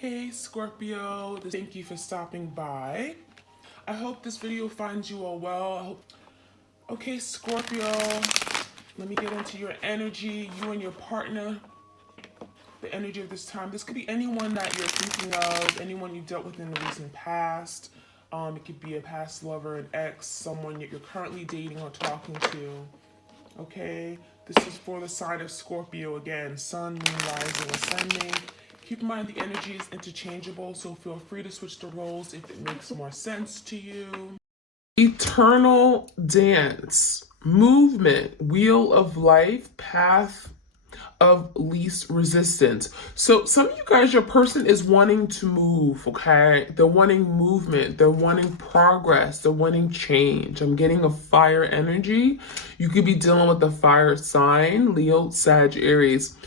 Hey Scorpio, thank you for stopping by. I hope this video finds you all well. Okay, Scorpio, let me get into your energy, you and your partner. The energy of this time. This could be anyone that you're thinking of, anyone you dealt with in the recent past. It could be a past lover, an ex, someone that you're currently dating or talking to. Okay, this is for the sign of Scorpio again, sun, moon, rising, ascending. Keep in mind the energy is interchangeable, so feel free to switch the roles if it makes more sense to you. Eternal dance, movement, wheel of life, path of least resistance. So some of you guys, your person is wanting to move, okay? They're wanting movement, they're wanting progress, they're wanting change. I'm getting a fire energy. You could be dealing with the fire sign, Leo, Sag, Aries.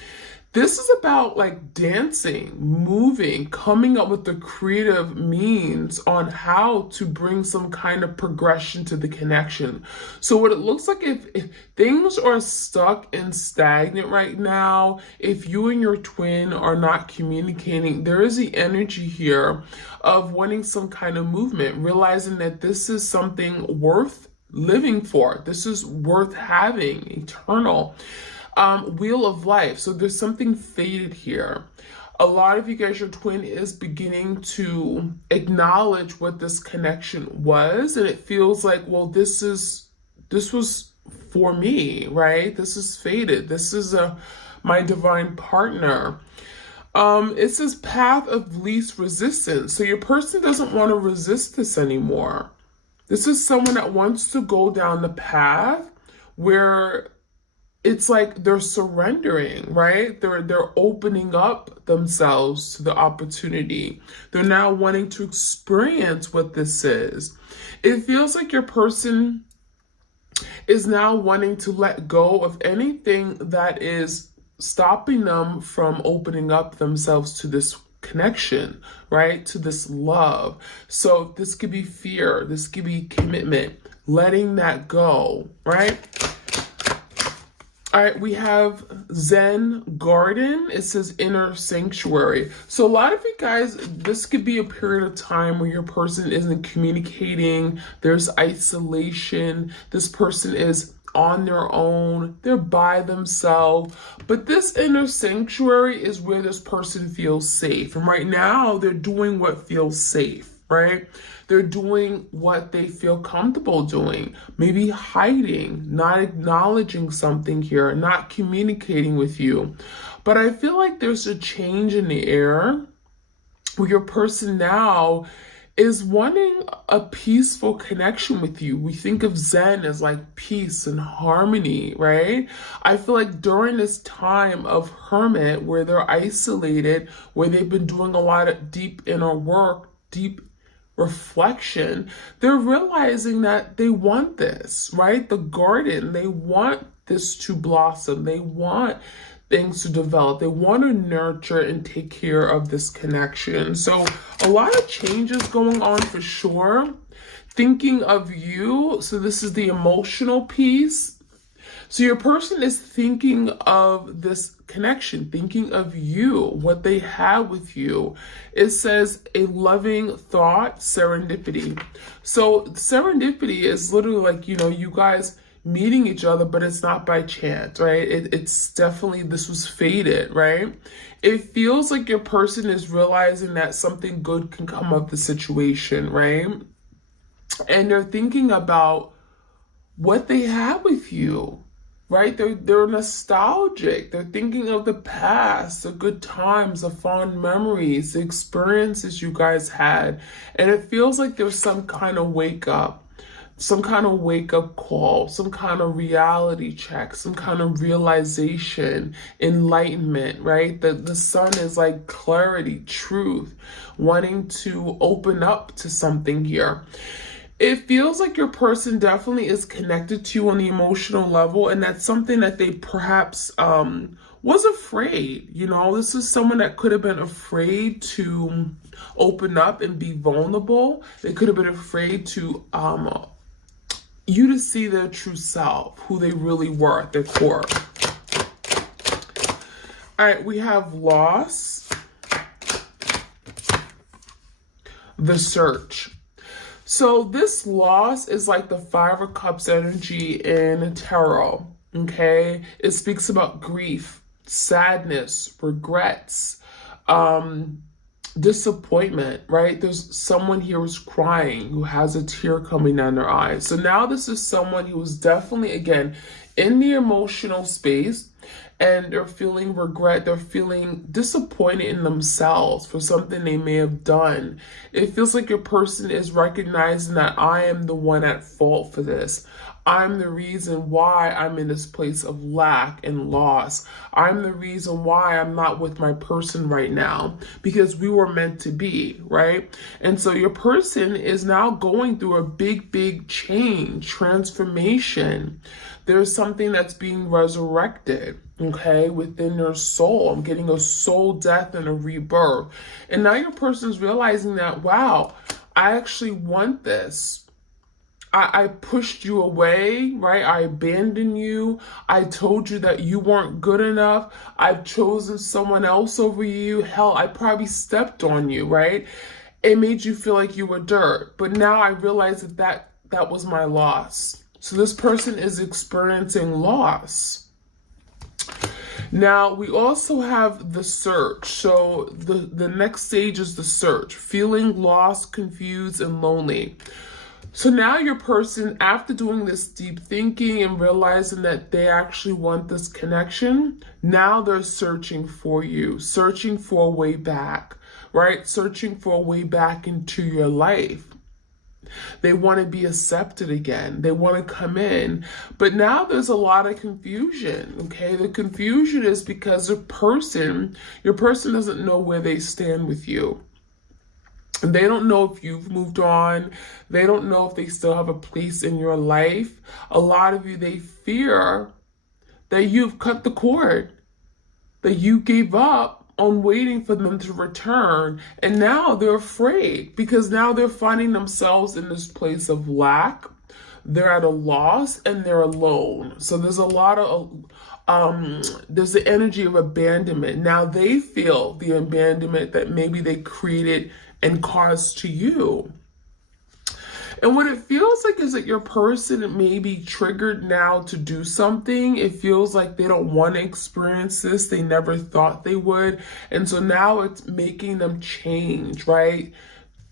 This is about like dancing, moving, coming up with the creative means on how to bring some kind of progression to the connection. So what it looks like, if things are stuck and stagnant right now, if you and your twin are not communicating, there is the energy here of wanting some kind of movement, realizing that this is something worth living for. This is worth having, eternal. Wheel of life. So there's something faded here. A lot of you guys, your twin is beginning to acknowledge what this connection was, and it feels like, well, this was for me, right? This is faded. This is my divine partner. It says path of least resistance. So your person doesn't want to resist this anymore. This is someone that wants to go down the path where it's like they're surrendering, right? They're opening up themselves to the opportunity. They're now wanting to experience what this is. It feels like your person is now wanting to let go of anything that is stopping them from opening up themselves to this connection, right? To this love. So this could be fear, this could be commitment, letting that go, right? All right, we have Zen Garden. It says inner sanctuary. So a lot of you guys, this could be a period of time where your person isn't communicating. There's isolation. This person is on their own. They're by themselves. But this inner sanctuary is where this person feels safe. And right now, they're doing what feels safe, right? They're doing what they feel comfortable doing, maybe hiding, not acknowledging something here, not communicating with you. But I feel like there's a change in the air where your person now is wanting a peaceful connection with you. We think of Zen as like peace and harmony, right? I feel like during this time of hermit, where they're isolated, where they've been doing a lot of deep inner work, deep reflection, they're realizing that they want this, right? The garden, they want this to blossom. They want things to develop. They want to nurture and take care of this connection. So a lot of changes going on for sure. Thinking of you. So this is the emotional piece. So your person is thinking of this connection, thinking of you, what they have with you. It says a loving thought, serendipity. So serendipity is literally like, you guys meeting each other, but it's not by chance, right? It's definitely, this was fated, right? It feels like your person is realizing that something good can come of the situation, right? And they're thinking about what they have with you. Right? They're nostalgic. They're thinking of the past, the good times, the fond memories, the experiences you guys had. And it feels like there's some kind of wake up call, some kind of reality check, some kind of realization, enlightenment, right? The sun is like clarity, truth, wanting to open up to something here. It feels like your person definitely is connected to you on the emotional level, and that's something that they perhaps was afraid. This is someone that could have been afraid to open up and be vulnerable. They could have been afraid to you to see their true self, who they really were at their core. All right, we have loss. the search. So this loss is like the Five of Cups energy in tarot, okay? It speaks about grief, sadness, regrets, disappointment, right? There's someone here who's crying, who has a tear coming down their eyes. So now this is someone who is definitely, again, in the emotional space, and they're feeling regret. They're feeling disappointed in themselves for something they may have done. It feels like your person is recognizing that I am the one at fault for this. I'm the reason why I'm in this place of lack and loss. I'm the reason why I'm not with my person right now, because we were meant to be, right? And so your person is now going through a big change, transformation. There's something that's being resurrected, okay, within their soul. I'm getting a soul death and a rebirth. And now your person's realizing that, wow, I actually want this. I pushed you away, right? I abandoned you. I told you that you weren't good enough. I've chosen someone else over you. Hell, I probably stepped on you, right? It made you feel like you were dirt. But now I realize that was my loss. So this person is experiencing loss. Now, we also have the search. So the next stage is the search. Feeling lost, confused, and lonely. So now your person, after doing this deep thinking and realizing that they actually want this connection, now they're searching for you, searching for a way back, right? Searching for a way back into your life. They want to be accepted again. They want to come in. But now there's a lot of confusion, okay? The confusion is because your person doesn't know where they stand with you. They don't know if you've moved on. They don't know if they still have a place in your life. A lot of you, they fear that you've cut the cord, that you gave up on waiting for them to return. And now they're afraid because now they're finding themselves in this place of lack. They're at a loss and they're alone. So there's a lot of there's the energy of abandonment. Now they feel the abandonment that maybe they created and caused to you. And what it feels like is that your person may be triggered now to do something. It feels like they don't want to experience this. They never thought they would. And so now it's making them change, right?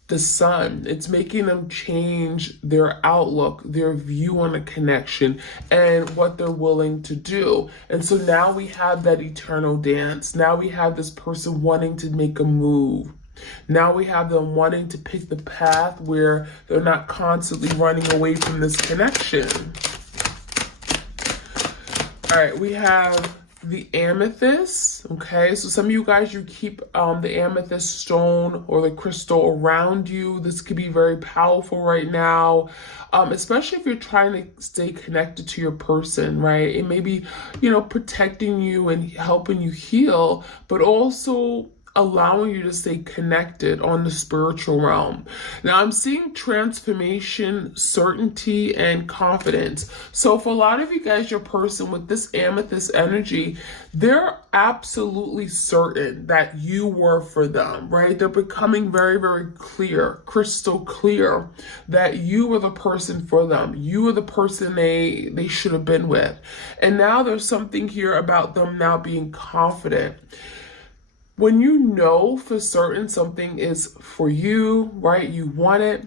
The sun, it's making them change their outlook, their view on a connection, and what they're willing to do. And so now we have that eternal dance. Now we have this person wanting to make a move. Now we have them wanting to pick the path where they're not constantly running away from this connection. All right, we have the amethyst, okay? So some of you guys, you keep the amethyst stone or the crystal around you. This could be very powerful right now, especially if you're trying to stay connected to your person, right? It may be, protecting you and helping you heal, but also allowing you to stay connected on the spiritual realm. Now I'm seeing transformation, certainty, and confidence. So for a lot of you guys, your person with this amethyst energy, they're absolutely certain that you were for them, right? They're becoming very, very clear, crystal clear, that you were the person for them. You were the person they should have been with. And now there's something here about them now being confident. When you know for certain something is for you, right? You want it,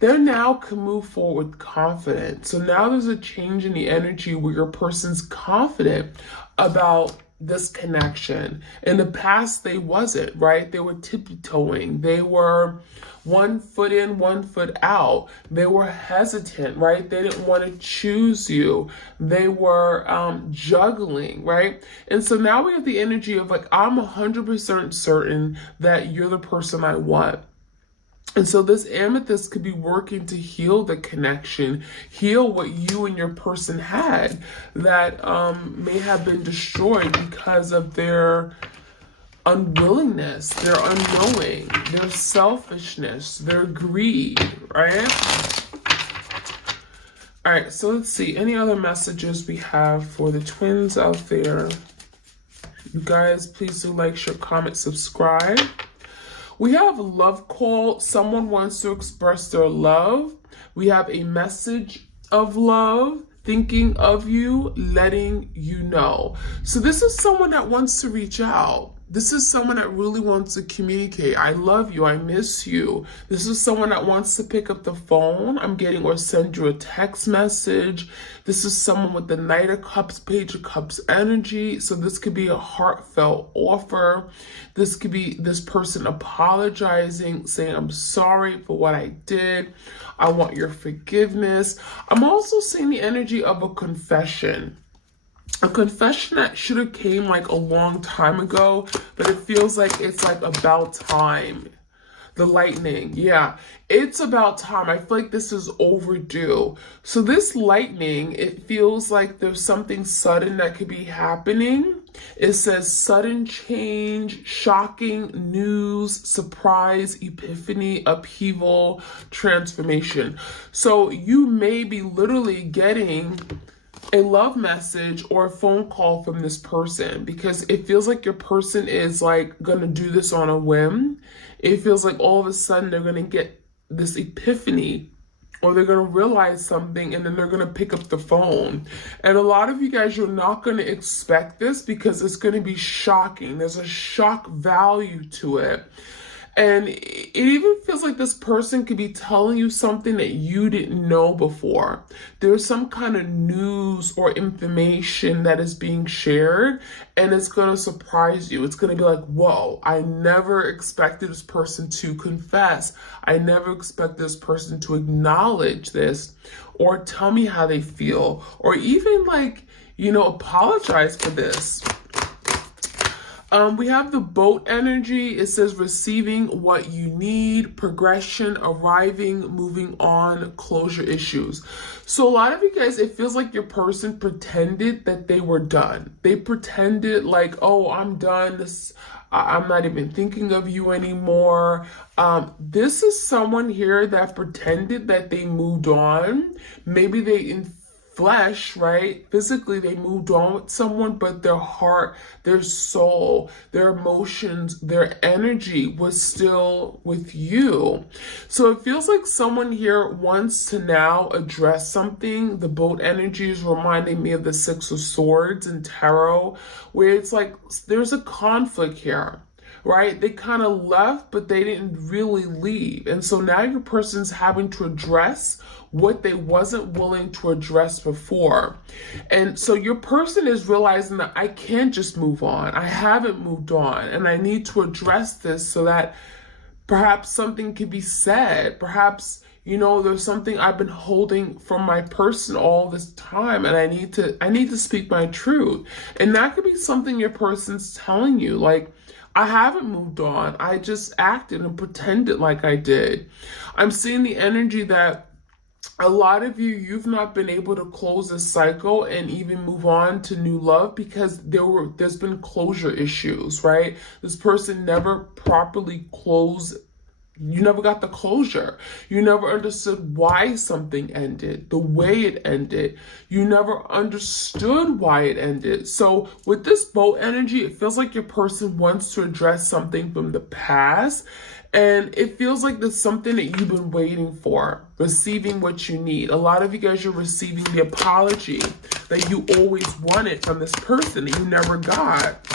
they now can move forward with confidence. So now there's a change in the energy where your person's confident about this connection. In the past, they wasn't, right? They were tiptoeing. They were 1 foot in, 1 foot out. They were hesitant, right? They didn't want to choose you. They were juggling, right? And so now we have the energy of like, I'm 100% certain that you're the person I want. And so this amethyst could be working to heal the connection, heal what you and your person had that may have been destroyed because of their unwillingness, their unknowing, their selfishness, their greed, right? All right, so let's see. Any other messages we have for the twins out there? You guys, please do like, share, comment, subscribe. We have love call. Someone wants to express their love. We have a message of love, thinking of you, letting you know. So this is someone that wants to reach out. This is someone that really wants to communicate. I love you. I miss you. This is someone that wants to pick up the phone. I'm getting or send you a text message. This is someone with the Knight of Cups, Page of Cups energy. So this could be a heartfelt offer. This could be this person apologizing, saying, I'm sorry for what I did. I want your forgiveness. I'm also seeing the energy of a confession. A confession that should have came like a long time ago, but it feels like it's like about time. The lightning, yeah, it's about time. I feel like this is overdue. So this lightning, it feels like there's something sudden that could be happening. It says sudden change, shocking news, surprise, epiphany, upheaval, transformation. So you may be literally getting a love message or a phone call from this person, because it feels like your person is like gonna do this on a whim. It feels like all of a sudden they're gonna get this epiphany, or they're gonna realize something, and then they're gonna pick up the phone. And a lot of you guys, you're not gonna expect this because it's gonna be shocking. There's a shock value to it. And it even feels like this person could be telling you something that you didn't know before. There's some kind of news or information that is being shared, and it's going to surprise you. It's going to be like, whoa, I never expected this person to confess. I never expected this person to acknowledge this or tell me how they feel, or even like, apologize for this. We have the boat energy. It says receiving what you need, progression, arriving, moving on, closure issues. So a lot of you guys, it feels like your person pretended that they were done. They pretended like, oh, I'm done. I'm not even thinking of you anymore. This is someone here that pretended that they moved on. Maybe they in flesh, right? Physically, they moved on with someone, but their heart, their soul, their emotions, their energy was still with you. So it feels like someone here wants to now address something. The boat energy is reminding me of the Six of Swords in tarot, where it's like there's a conflict here. Right? They kind of left, but they didn't really leave. And so now your person's having to address what they wasn't willing to address before. And so your person is realizing that I can't just move on. I haven't moved on, and I need to address this so that perhaps something can be said. Perhaps, there's something I've been holding from my person all this time, and I need to speak my truth. And that could be something your person's telling you, like, I haven't moved on. I just acted and pretended like I did. I'm seeing the energy that a lot of you've not been able to close this cycle and even move on to new love because there's been closure issues, right? This person never properly closed. You never got the closure. You never understood why something ended, the way it ended. You never understood why it ended. So with this boat energy, it feels like your person wants to address something from the past. And it feels like there's something that you've been waiting for, receiving what you need. A lot of you guys, you're receiving the apology that you always wanted from this person that you never got.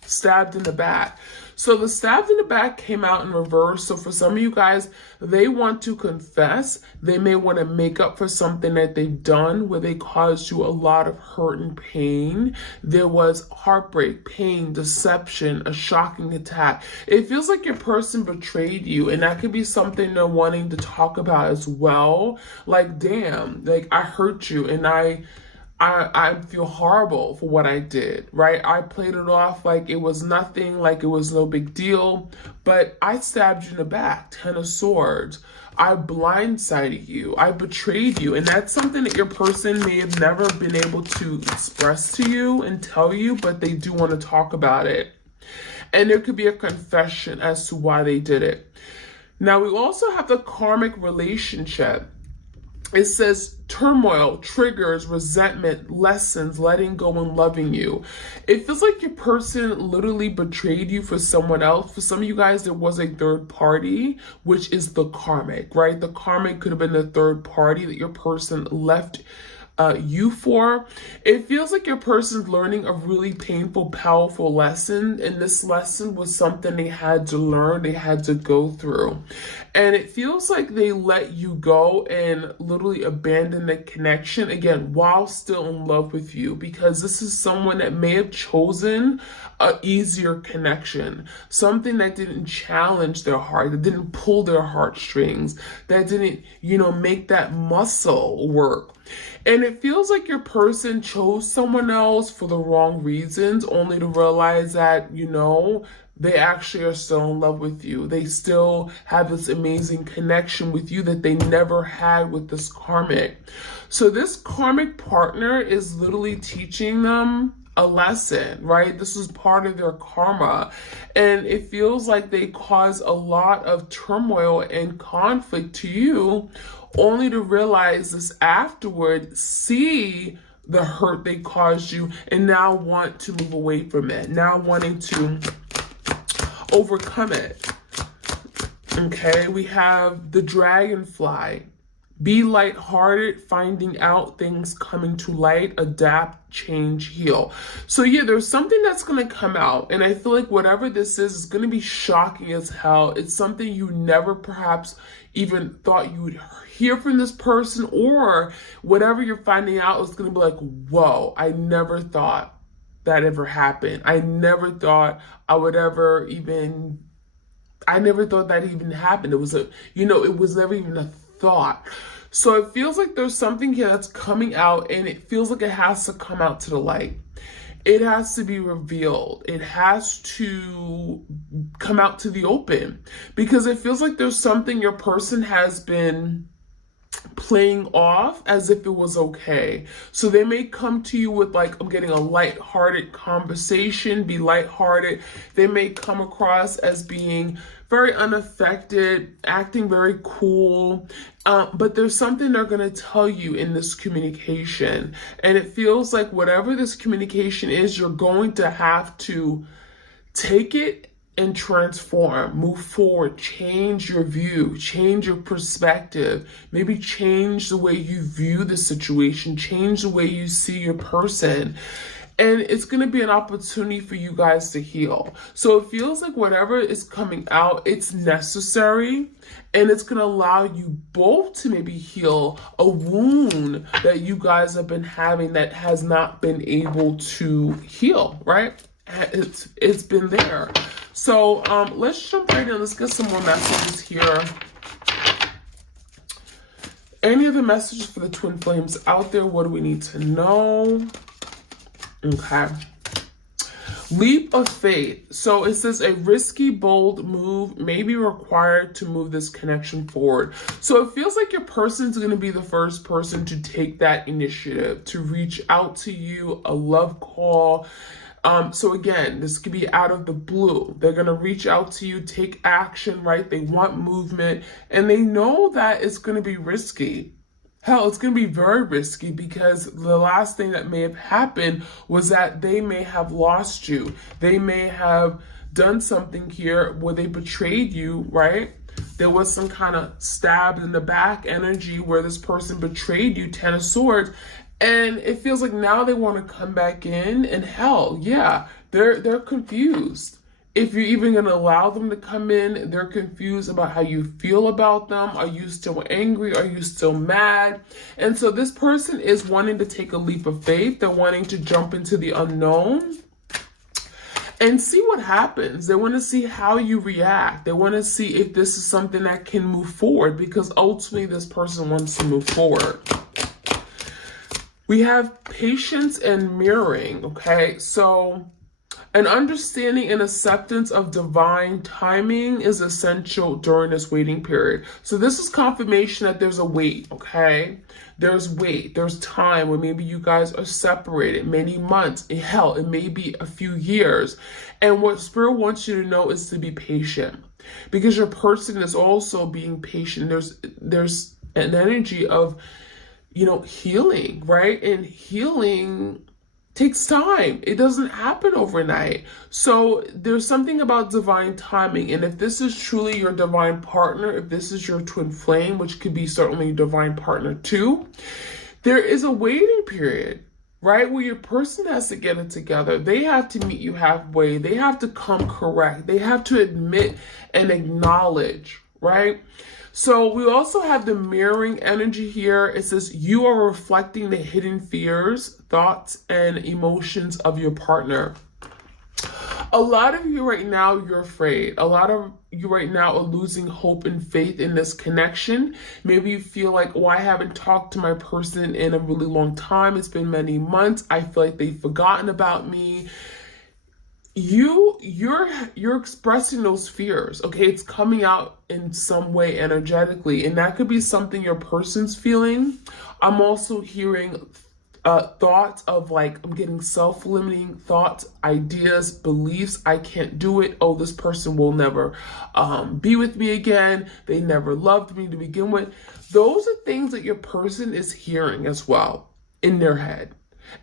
Stabbed in the back. So the stabbed in the back came out in reverse. So for some of you guys, they want to confess. They may want to make up for something that they've done where they caused you a lot of hurt and pain. There was heartbreak, pain, deception, a shocking attack. It feels like your person betrayed you, and that could be something they're wanting to talk about as well. Like, damn, like I hurt you, and I feel horrible for what I did, right? I played it off like it was nothing, like it was no big deal, but I stabbed you in the back, 10 of Swords. I blindsided you. I betrayed you. And that's something that your person may have never been able to express to you and tell you, but they do want to talk about it. And there could be a confession as to why they did it. Now, we also have the karmic relationship. It says turmoil, triggers, resentment, lessons, letting go and loving you. It feels like your person literally betrayed you for someone else. For some of you guys, there was a third party, which is the karmic, right? The karmic could have been the third party that your person left you for. It feels like your person's learning a really painful, powerful lesson, and this lesson was something they had to learn, they had to go through. And it feels like they let you go and literally abandon the connection again while still in love with you, because this is someone that may have chosen a easier connection, something that didn't challenge their heart, that didn't pull their heartstrings, that didn't, make that muscle work. And it feels like your person chose someone else for the wrong reasons, only to realize that, they actually are still in love with you. They still have this amazing connection with you that they never had with this karmic. So this karmic partner is literally teaching them a lesson, right? This is part of their karma. And it feels like they cause a lot of turmoil and conflict to you, only to realize this afterward, see the hurt they caused you, and now want to move away from it, now wanting to overcome it. Okay, we have the dragonfly. Be lighthearted, finding out things coming to light, adapt, change, heal. So yeah, there's something that's going to come out. And I feel like whatever this is going to be shocking as hell. It's something you never perhaps even thought you would hear from this person, or whatever you're finding out is going to be like, whoa, I never thought that ever happened. I never thought I would ever even, I never thought that even happened. It was it was never even a thought. So it feels like there's something here that's coming out, and it feels like it has to come out to the light. It has to be revealed. It has to come out to the open, because it feels like there's something your person has been playing off as if it was okay. So they may come to you with like, I'm getting a lighthearted conversation, be lighthearted. They may come across as being very unaffected, acting very cool. But there's something they're going to tell you in this communication. And it feels like whatever this communication is, you're going to have to take it and transform, move forward, change your view, change your perspective, maybe change the way you view the situation, change the way you see your person. And it's going to be an opportunity for you guys to heal. So it feels like whatever is coming out, it's necessary, and it's going to allow you both to maybe heal a wound that you guys have been having that has not been able to heal, right? It's been there. So let's jump right in. Let's get some more messages here. Any other messages for the twin flames out there? What do we need to know? Okay. Leap of faith. So it says a risky, bold move may be required to move this connection forward. So it feels like your person's going to be the first person to take that initiative, to reach out to you, a love call. So again, this could be out of the blue. They're going to reach out to you, take action, right? They want movement, and they know that it's going to be risky. Hell, it's going to be very risky, because the last thing that may have happened was that they may have lost you. They may have done something here where they betrayed you, right? There was some kind of stabbed in the back energy where this person betrayed you, 10 of Swords. And it feels like now they want to come back in, and hell, yeah, they're confused. If you're even going to allow them to come in, they're confused about how you feel about them. Are you still angry? Are you still mad? And so this person is wanting to take a leap of faith. They're wanting to jump into the unknown and see what happens. They want to see how you react. They want to see if this is something that can move forward, because ultimately this person wants to move forward. We have patience and mirroring, okay? So an understanding and acceptance of divine timing is essential during this waiting period. So this is confirmation that there's a wait, okay? There's wait, there's time where maybe you guys are separated, many months, hell, it may be a few years. And what Spirit wants you to know is to be patient, because your person is also being patient. There's an energy of healing, right? And healing takes time. It doesn't happen overnight. So there's something about divine timing. And if this is truly your divine partner, if this is your twin flame, which could be certainly your divine partner too, there is a waiting period, right? Where your person has to get it together. They have to meet you halfway. They have to come correct. They have to admit and acknowledge, right? So we also have the mirroring energy here. It says you are reflecting the hidden fears, thoughts, and emotions of your partner. A lot of you right now, you're afraid. A lot of you right now are losing hope and faith in this connection. Maybe you feel like, oh, I haven't talked to my person in a really long time. It's been many months. I feel like they've forgotten about me. You're expressing those fears, okay? It's coming out in some way energetically, and that could be something your person's feeling. I'm also hearing thoughts of like, I'm getting self-limiting thoughts, ideas, beliefs. I can't do it. Oh, this person will never be with me again. They never loved me to begin with. Those are things that your person is hearing as well in their head.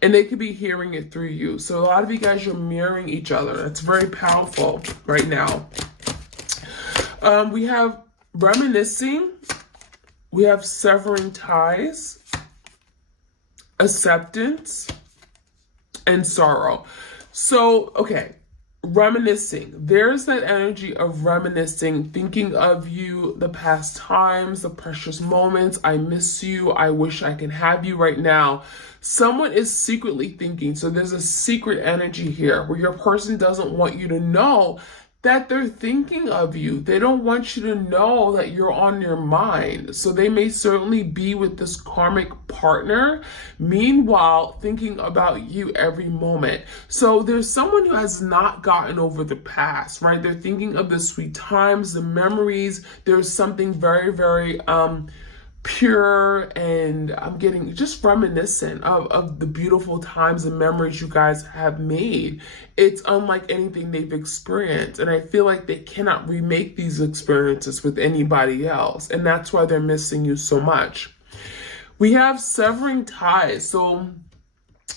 And they could be hearing it through you. So a lot of you guys, you're mirroring each other. That's very powerful right now. We have reminiscing. We have severing ties, acceptance, and sorrow. So, okay, reminiscing. There's that energy of reminiscing, thinking of you, the past times, the precious moments. I miss you. I wish I could have you right now. Someone is secretly thinking. So there's a secret energy here where your person doesn't want you to know that they're thinking of you. They don't want you to know that you're on their mind. So they may certainly be with this karmic partner, meanwhile thinking about you every moment. So there's someone who has not gotten over the past, right? They're thinking of the sweet times, the memories. There's something very, very pure, and I'm getting just reminiscent of the beautiful times and memories you guys have made. It's unlike anything they've experienced, and I feel like they cannot remake these experiences with anybody else, and that's why they're missing you so much. We have severing ties. So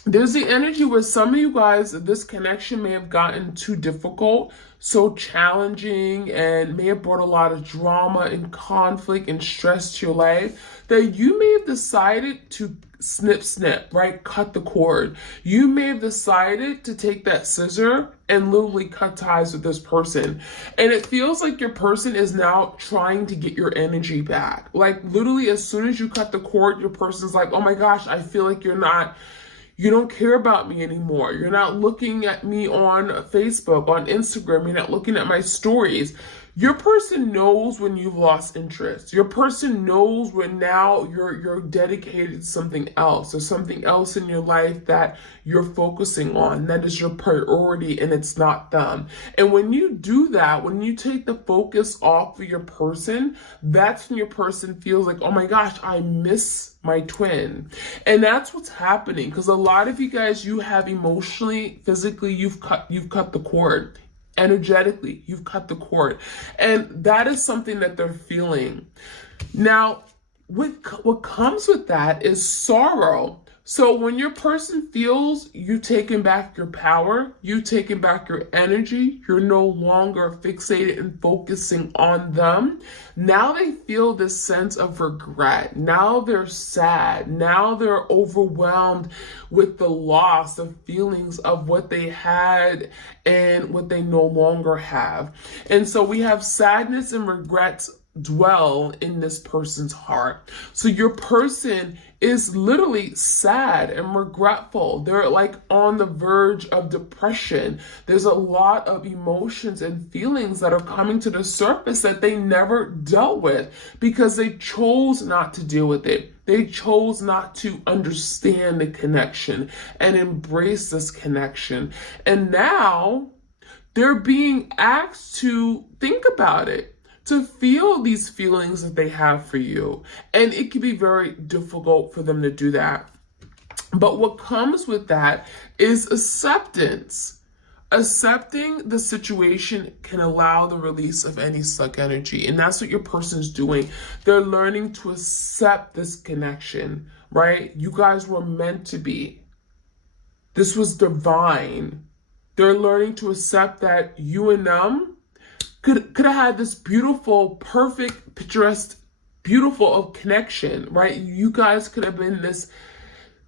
there's the energy where some of you guys, this connection may have gotten too difficult, so challenging, and may have brought a lot of drama and conflict and stress to your life, that you may have decided to snip, right? Cut the cord. You may have decided to take that scissor and literally cut ties with this person. And it feels like your person is now trying to get your energy back. Like literally as soon as you cut the cord, your person's like, oh my gosh, I feel like you don't care about me anymore. You're not looking at me on Facebook, on Instagram. You're not looking at my stories. Your person knows when you've lost interest. Your person knows when now you're dedicated to something else. There's something else in your life that you're focusing on. That is your priority, and it's not them. And when you do that, when you take the focus off of your person, that's when your person feels like, oh my gosh, I miss my twin. And that's what's happening, because a lot of you guys, you have emotionally, physically, you've cut the cord. Energetically, you've cut the cord. And that is something that they're feeling. Now, what comes with that is sorrow. So when your person feels you taking back your power, you taking back your energy, you're no longer fixated and focusing on them, now they feel this sense of regret. Now they're sad. Now they're overwhelmed with the loss of feelings of what they had and what they no longer have. And so we have sadness and regrets dwell in this person's heart. So your person is literally sad and regretful. They're like on the verge of depression. There's a lot of emotions and feelings that are coming to the surface that they never dealt with because they chose not to deal with it. They chose not to understand the connection and embrace this connection. And now they're being asked to think about it, to feel these feelings that they have for you. And it can be very difficult for them to do that. But what comes with that is acceptance. Accepting the situation can allow the release of any stuck energy. And that's what your person's doing. They're learning to accept this connection, right? You guys were meant to be. This was divine. They're learning to accept that you and them could have had this beautiful, perfect, picturesque, beautiful of connection, right? You guys could have been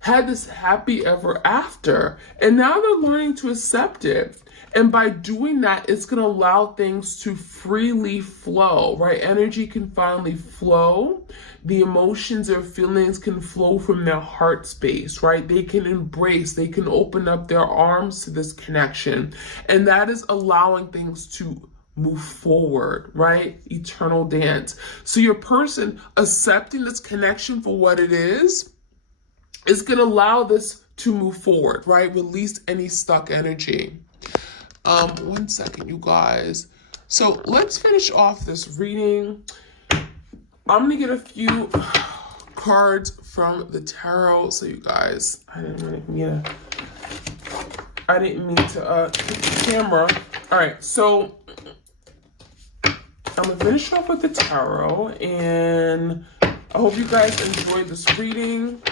had this happy ever after. And now they're learning to accept it. And by doing that, it's going to allow things to freely flow, right? Energy can finally flow. The emotions or feelings can flow from their heart space, right? They can embrace, they can open up their arms to this connection. And that is allowing things to move forward, right? Eternal dance. So your person accepting this connection for what it is going to allow this to move forward, right? Release any stuck energy. 1 second, you guys. So let's finish off this reading. I'm going to get a few cards from the tarot. So you guys, I didn't mean to hit the camera. All right, so I'm going to finish off with the tarot, and I hope you guys enjoyed this reading.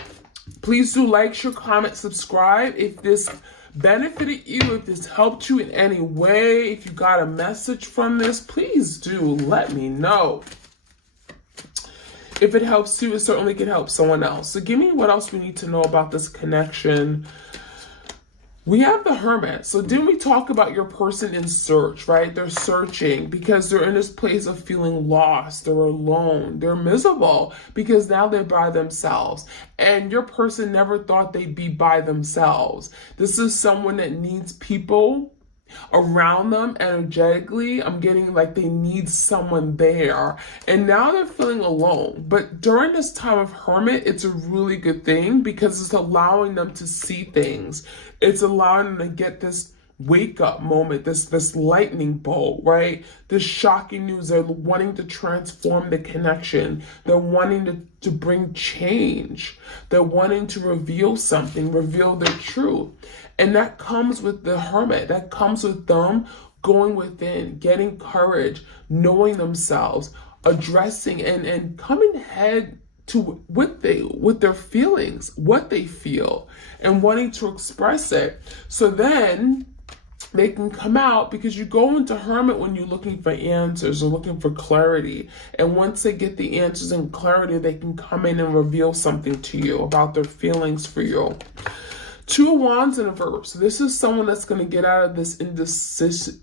Please do like, share, comment, subscribe. If this benefited you, if this helped you in any way, if you got a message from this, please do let me know. If it helps you, it certainly can help someone else. So give me what else we need to know about this connection. We have the Hermit. So didn't we talk about your person in search, right? They're searching because they're in this place of feeling lost. They're alone. They're miserable because now they're by themselves. And your person never thought they'd be by themselves. This is someone that needs people around them energetically. I'm getting like they need someone there. And now they're feeling alone. But during this time of Hermit, it's a really good thing because it's allowing them to see things. It's allowing them to get this wake up moment, this lightning bolt, right? This shocking news. They're wanting to transform the connection. They're wanting to bring change. They're wanting to reveal something, reveal their truth. And that comes with the Hermit. That comes with them going within, getting courage, knowing themselves, addressing and coming head to with their feelings, what they feel, and wanting to express it. So then they can come out, because you go into Hermit when you're looking for answers or looking for clarity. And once they get the answers and clarity, they can come in and reveal something to you about their feelings for you. 2 of Wands in reverse. This is someone that's going to get out of this indecisive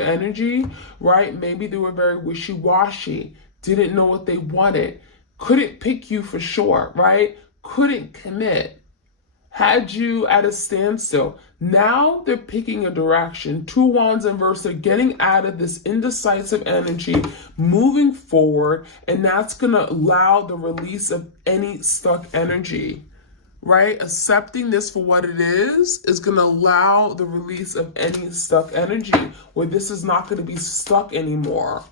energy, right? Maybe they were very wishy-washy, didn't know what they wanted, couldn't pick you for sure, right? Couldn't commit, had you at a standstill. Now they're picking a direction. 2 Wands in reverse. They're getting out of this indecisive energy, moving forward, and that's going to allow the release of any stuck energy. Right? Accepting this for what it is going to allow the release of any stuck energy, where this is not going to be stuck anymore.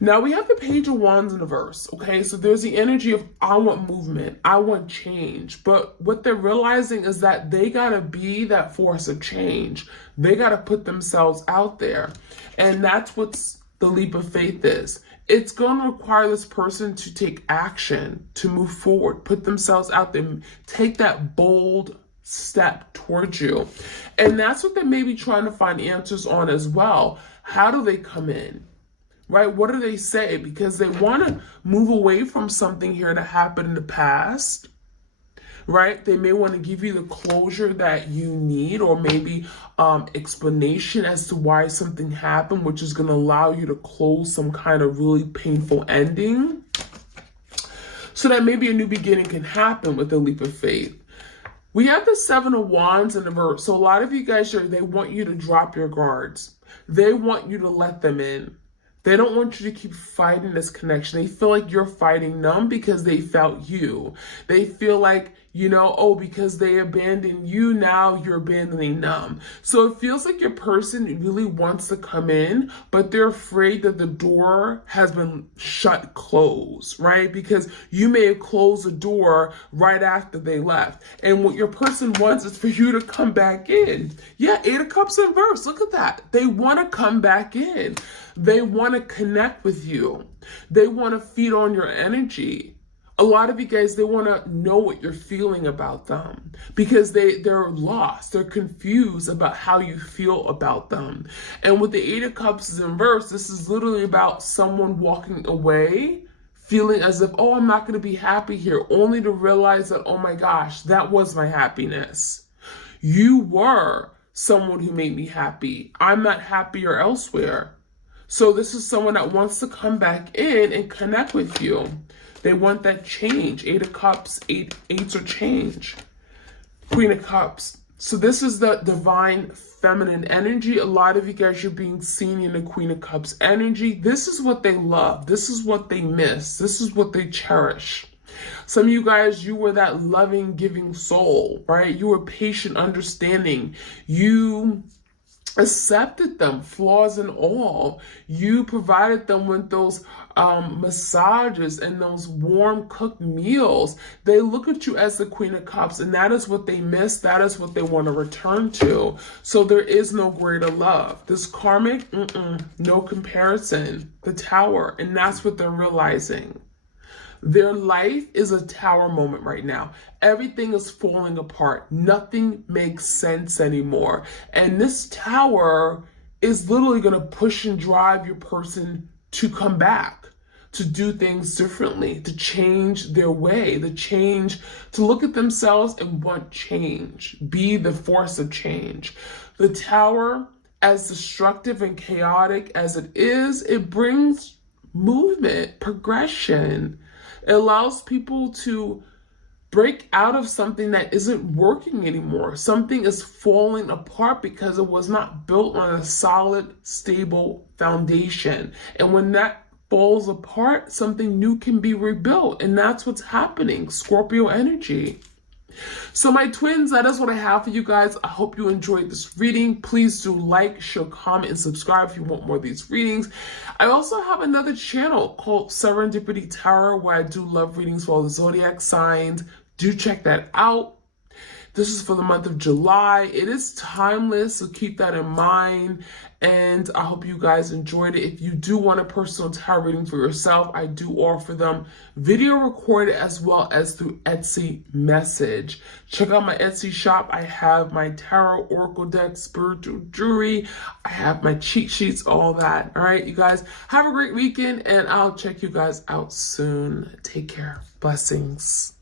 Now we have the Page of Wands in reverse. Okay, so there's the energy of I want movement, I want change. But what they're realizing is that they got to be that force of change. They got to put themselves out there. And that's what the leap of faith is. It's going to require this person to take action, to move forward, put themselves out there, take that bold step towards you. And that's what they may be trying to find answers on as well. How do they come in? Right? What do they say? Because they want to move away from something here that happened in the past. Right? They may want to give you the closure that you need, or maybe explanation as to why something happened, which is going to allow you to close some kind of really painful ending, so that maybe a new beginning can happen with the leap of faith. We have the 7 of Wands in the reverse. So a lot of you guys here, they want you to drop your guards. They want you to let them in. They don't want you to keep fighting this connection. They feel like you're fighting them because they felt you. They feel like, oh, because they abandoned you, now you're abandoning them. So it feels like your person really wants to come in, but they're afraid that the door has been closed, right? Because you may have closed the door right after they left. And what your person wants is for you to come back in. Yeah, 8 of Cups in reverse. Look at that. They want to come back in. They want to connect with you. They want to feed on your energy. A lot of you guys, they want to know what you're feeling about them because they're lost. They're confused about how you feel about them. And with the Eight of Cups is in reverse, this is literally about someone walking away, feeling as if, oh, I'm not going to be happy here, only to realize that, oh my gosh, that was my happiness. You were someone who made me happy. I'm not happier elsewhere. So this is someone that wants to come back in and connect with you. They want that change. Eight of Cups, eights are change. Queen of Cups. So this is the divine feminine energy. A lot of you guys are being seen in the Queen of Cups energy. This is what they love. This is what they miss. This is what they cherish. Some of you guys, you were that loving, giving soul, right? You were patient, understanding. You accepted them, flaws and all. You provided them with those massages and those warm cooked meals. They look at you as the Queen of Cups, and that is what they miss. That is what they want to return to. So there is no greater love. This karmic, no comparison. The Tower, and that's what they're realizing. Their life is a tower moment right now. Everything is falling apart. Nothing makes sense anymore. And this tower is literally going to push and drive your person to come back, to do things differently, to change their way, to look at themselves and want change, be the force of change. The Tower, as destructive and chaotic as it is, it brings movement, progression. It allows people to break out of something that isn't working anymore. Something is falling apart because it was not built on a solid, stable foundation. And when that falls apart, something new can be rebuilt. And that's what's happening. Scorpio energy. So my twins, that is what I have for you guys. I hope you enjoyed this reading. Please do like, share, comment, and subscribe if you want more of these readings. I also have another channel called Serendipity Tarot where I do love readings for all the zodiac signs. Do check that out. This is for the month of July. It is timeless, so keep that in mind. And I hope you guys enjoyed it. If you do want a personal tarot reading for yourself, I do offer them video recorded as well as through Etsy message. Check out my Etsy shop. I have my tarot, oracle deck, spiritual jewelry. I have my cheat sheets, all that. All right, you guys, have a great weekend, and I'll check you guys out soon. Take care. Blessings.